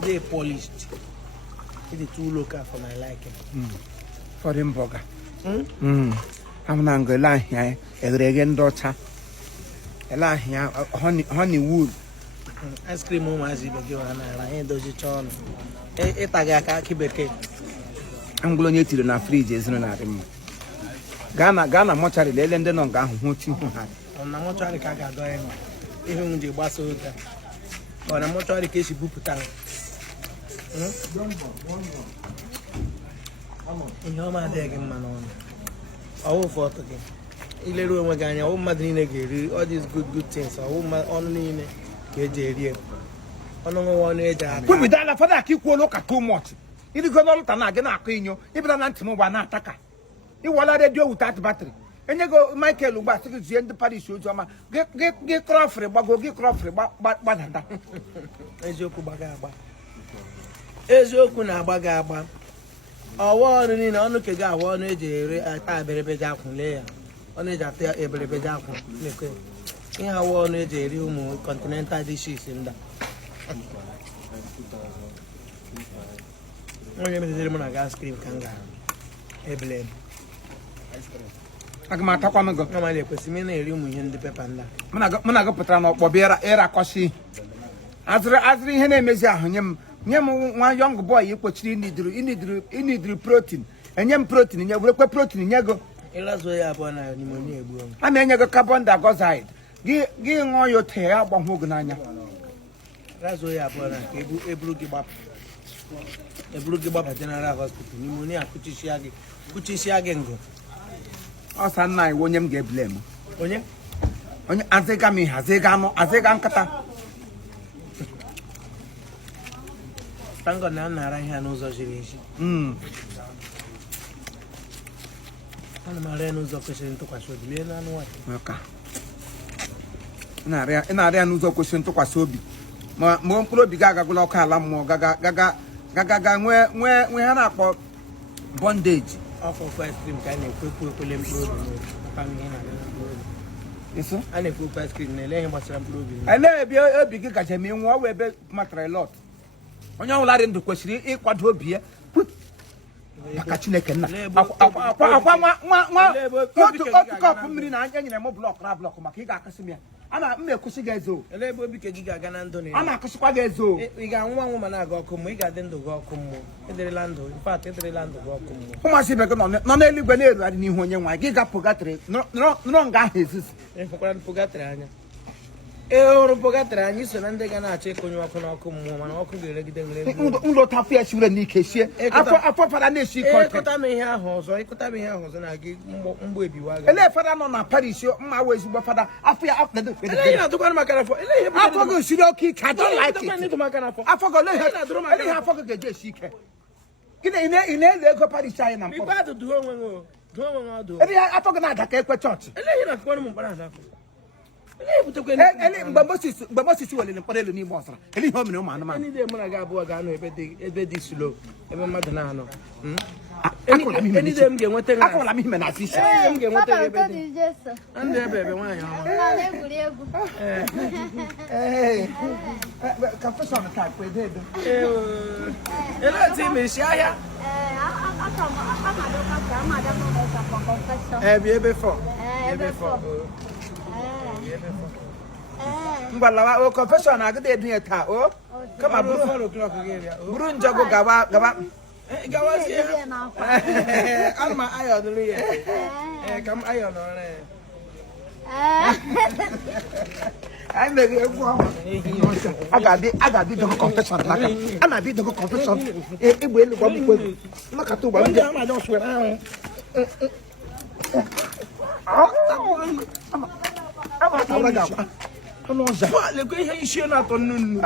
They polished. It's too local for my liking. For him, burger. I'm not going to lie here. A dragon daughter. A lie here. Honeywood. Ice cream, as you begin, and I ain't those chon. It I got kibeke. I'm going to the fridge, isn't it? Ghana, mortuary, they landed on Ghana. On the mortuary, I got going. Even the basso. On a mortuary case, you book town. In your man, man on. Our photo again. Ilero Magana, all Madrina, all these good things. Our only in a on edge. Put me down for that, keep look at too much. If you go on Tanagana, you, if you don't know one attacker. You will let you without battery. And you go, Michael, who was the end of the party shoot, get Crawford, but go get Crawford, but Ezoku Bagaba. Ezoku Bagaba. I want in Onukega, one age, I better down layer. Only that they are able to be down. In our one age, room continental dishes in that. Only the lemon gas cream can go. A blame. I come talk on go. No, my specimen room in the pepanda. Monago Patrano, Bobera, Era Cosi. As her name is Yam, one young boy, you put in need protein, and yam protein in your work protein in Yago. Elazway upon a pneumonia. I mean, you got carbon dioxide. Give all your tail upon Hogananya. Razway upon a blue gibab at General Hospital, pneumonia, Kuchishagengo. Asa nai wonyem ge blame. Onye azega mi azega no azega nkata. Tango na nara ihe n'ụzọ jiri eji. Ana mara n'ụzọ kwesịrị ntụkwasị obi lee na anụ nwata. Maka. Ina arịa n'ụzọ kwesịrị ntụkwasị obi. Ma mkpụrụ obi ga-agagụla ọkụ ala mmụọ gaga nwe ha na-akpọ bondage. Off of ice cream kind of quick yes, sir. And a quick ice cream, and let him was improving. I let a big academy and what we bet matter a lot. On your lad into question, it what will be put a catching can block, Makiga. Ana kusigezo elebo bike giga ganandoni ana kusigezo iga nwa woman aga komo iga dendo go komo ederelando in fact ederelando go komo kuma sibe ko no na eligwe na eru adi ni hu onye nwa giga purgatory no nga hesus e fokora purgatory anya oro purgatory anya so na ndega na ache konyo ọkụ na ọkụ mmụọ mana ọkụ ga-eregide ngere ndo tafu ya shiwere n'ike shie afọ fara na eshi kote ikota me ihe ahụ ọzọ na gị mgbo ebiwa ga ele fara nọ na Paris mma we ezigbo fada afọ ya afọ de ele na dukwa maka na afọ ele afọ go shiri oki ka don like it afọ go ele afọ go geje shike kine ine ego Paris anyị na mkpọ bi bad do onwe do ele afọ go na adaka ekwe church ele na kwanu mu mpara afọ Moses wale ni parelo ni mosra. Eli homi no man. Any day muna ga abuwa ga no ebe di slow. Ebe madu na ano. Any day mge nwete na. Akola mi na sisi. Mge nwete ebe di. Ande ebe nwa ya. Egwu. Ka fashion ka pe de do. Ela ti me shi aya. Ebe for. Mbala wa confession agade dun eta o kama buru 4 o'clock area buru njago gawa si alma ayo dulu ya kam ayo no re ai me egwu agadi do confession laka ana bi do confession egbu elu gba mkwe maka to gba nja ma don swear ama le ko ihe isi na to nunu